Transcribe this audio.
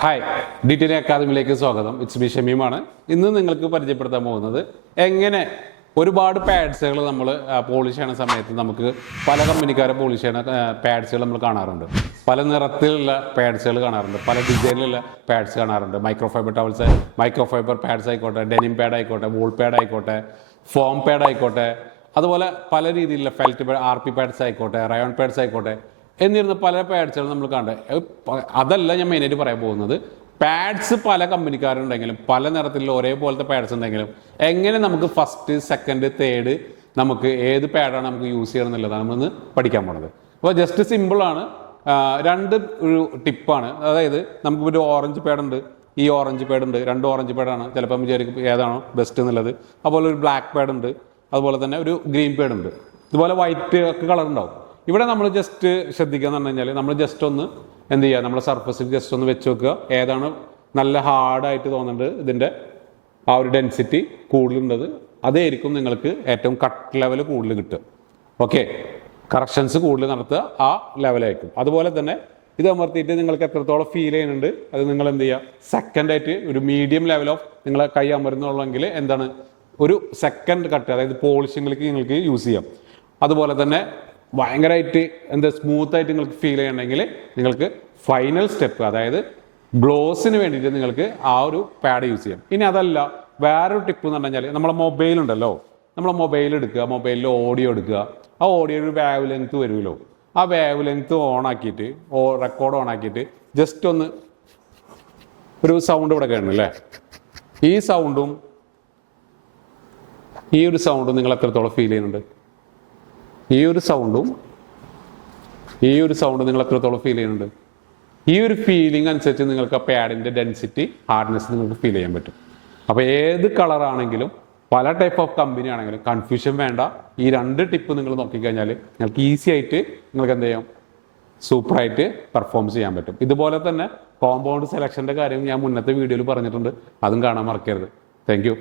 Hi, DTN അക്കാദമിയിലേക്ക് സ്വാഗതം. It's me ഷമീമാണ്. ഇന്ന് നിങ്ങൾക്ക് പരിചയപ്പെടുത്താൻ പോകുന്നത് എങ്ങനെ ഒരുപാട് പാഡ്സുകൾ നമ്മൾ പോളിഷ് ചെയ്യുന്ന സമയത്ത് നമുക്ക് പല കമ്പനിക്കാരെ പോളിഷ് ചെയ്യുന്ന പാഡ്സുകൾ നമ്മൾ കാണാറുണ്ട്. പല നിറത്തിലുള്ള പാഡ്സുകൾ കാണാറുണ്ട്, പല ഡിസൈനിലുള്ള പാഡ്സ് കാണാറുണ്ട്. മൈക്രോഫൈബർ ടവൽസ്, മൈക്രോഫൈബർ പാഡ്സ് ആയിക്കോട്ടെ, ഡെനിം പാഡ് ആയിക്കോട്ടെ, വൂൾ പാഡ് ആയിക്കോട്ടെ, ഫോം പാഡ് ആയിക്കോട്ടെ, അതുപോലെ പല രീതിയിലുള്ള ഫെൽറ്റ് RP പാഡ്സ് ആയിക്കോട്ടെ, റയോൺ പാഡ്സ് ആയിക്കോട്ടെ എന്നിരുന്ന പല പാഡ്സുകളും നമ്മൾ കണ്ടത്. അതല്ല ഞാൻ മെയിനായിട്ട് പറയാൻ പോകുന്നത്. പാഡ്സ് പല കമ്പനിക്കാരുണ്ടെങ്കിലും പല നിറത്തിലുള്ള ഒരേപോലത്തെ പാഡ്സ് ഉണ്ടെങ്കിലും എങ്ങനെ നമുക്ക് ഫസ്റ്റ്, സെക്കൻഡ്, തേർഡ് നമുക്ക് ഏത് പാഡാണ് നമുക്ക് യൂസ് ചെയ്യണം എന്നുള്ളതാണ് നമ്മളിന്ന് പഠിക്കാൻ പോണത്. അപ്പോൾ ജസ്റ്റ് സിമ്പിളാണ്. രണ്ട് ഒരു ടിപ്പാണ്. അതായത് നമുക്കൊരു ഓറഞ്ച് പാഡുണ്ട്, ഈ ഓറഞ്ച് പാഡുണ്ട്, രണ്ട് ഓറഞ്ച് പാഡാണ്. ചിലപ്പോൾ വിചാരിക്കും ഏതാണോ ബെസ്റ്റ് എന്നുള്ളത്. അതുപോലെ ഒരു ബ്ലാക്ക് പാഡുണ്ട്, അതുപോലെ തന്നെ ഒരു ഗ്രീൻ പാഡുണ്ട്, ഇതുപോലെ വൈറ്റ് ഒക്കെ കളർ ഉണ്ടാവും. ഇവിടെ നമ്മൾ ജസ്റ്റ് ശ്രദ്ധിക്കുക എന്ന് പറഞ്ഞു കഴിഞ്ഞാൽ നമ്മൾ ജസ്റ്റ് ഒന്ന് എന്ത് ചെയ്യുക, നമ്മുടെ സർഫസിൽ ജസ്റ്റ് ഒന്ന് വെച്ച് വെക്കുക. ഏതാണ് നല്ല ഹാർഡായിട്ട് തോന്നുന്നുണ്ട്, ഇതിൻ്റെ ആ ഒരു ഡെൻസിറ്റി കൂടുതലുള്ളത് അതായിരിക്കും നിങ്ങൾക്ക് ഏറ്റവും കട്ട് ലെവൽ കൂടുതൽ കിട്ടുക. ഓക്കെ, കറക്ഷൻസ് കൂടുതൽ നടത്തുക ആ ലെവലായിരിക്കും. അതുപോലെ തന്നെ ഇത് അമർത്തിയിട്ട് നിങ്ങൾക്ക് എത്രത്തോളം ഫീൽ ചെയ്യുന്നുണ്ട് അത് നിങ്ങൾ എന്ത് ചെയ്യുക, സെക്കൻഡായിട്ട് ഒരു മീഡിയം ലെവൽ ഓഫ് നിങ്ങളെ കൈ അമരുന്നുള്ളെങ്കിൽ എന്താണ് ഒരു സെക്കൻഡ് കട്ട്, അതായത് പോളിഷിങ്ങിലേക്ക് നിങ്ങൾക്ക് യൂസ് ചെയ്യാം. അതുപോലെ തന്നെ ഭയങ്കരമായിട്ട് എന്താ സ്മൂത്തായിട്ട് നിങ്ങൾക്ക് ഫീൽ ചെയ്യണമെങ്കിൽ നിങ്ങൾക്ക് ഫൈനൽ സ്റ്റെപ്പ്, അതായത് ഗ്ലോസിന് വേണ്ടിയിട്ട് നിങ്ങൾക്ക് ആ ഒരു പാഡ് യൂസ് ചെയ്യാം. ഇനി അതല്ല, വേറൊരു ടിപ്പ് എന്ന് പറഞ്ഞു കഴിഞ്ഞാൽ നമ്മളെ മൊബൈൽ ഉണ്ടല്ലോ, നമ്മളെ മൊബൈൽ എടുക്കുക, മൊബൈലിൽ ഓഡിയോ എടുക്കുക. ആ ഓഡിയോ ഒരു വേവ് ലെങ്ത് വരുമല്ലോ, ആ വേവ് ലെങ്ത് ഓൺ ആക്കിയിട്ട് റെക്കോർഡ് ഓൺ ആക്കിയിട്ട് ജസ്റ്റ് ഒന്ന് ഒരു സൗണ്ട് ഇവിടെ കേൾക്കണം അല്ലേ. ഈ സൗണ്ടും ഈ ഒരു സൗണ്ടും നിങ്ങൾ എത്രത്തോളം ഫീൽ ചെയ്യുന്നുണ്ട്? ഈ ഒരു സൗണ്ടും നിങ്ങൾ എത്രത്തോളം ഫീൽ ചെയ്യുന്നുണ്ട്? ഈ ഒരു ഫീലിംഗ് അനുസരിച്ച് നിങ്ങൾക്ക് ആ പാഡിൻ്റെ ഡെൻസിറ്റി, ഹാർഡ്നെസ് നിങ്ങൾക്ക് ഫീൽ ചെയ്യാൻ പറ്റും. അപ്പോൾ ഏത് കളറാണെങ്കിലും പല ടൈപ്പ് ഓഫ് കമ്പനി ആണെങ്കിലും കൺഫ്യൂഷൻ വേണ്ട. ഈ രണ്ട് ടിപ്പ് നിങ്ങൾ നോക്കിക്കഴിഞ്ഞാൽ നിങ്ങൾക്ക് ഈസി ആയിട്ട് നിങ്ങൾക്ക് എന്ത് ചെയ്യാം, സൂപ്പറായിട്ട് പെർഫോം ചെയ്യാൻ പറ്റും. ഇതുപോലെ തന്നെ കോമ്പൗണ്ട് സെലക്ഷൻ്റെ കാര്യം ഞാൻ മുന്നത്തെ വീഡിയോയിൽ പറഞ്ഞിട്ടുണ്ട്, അതും കാണാൻ മറക്കരുത്. Thank you.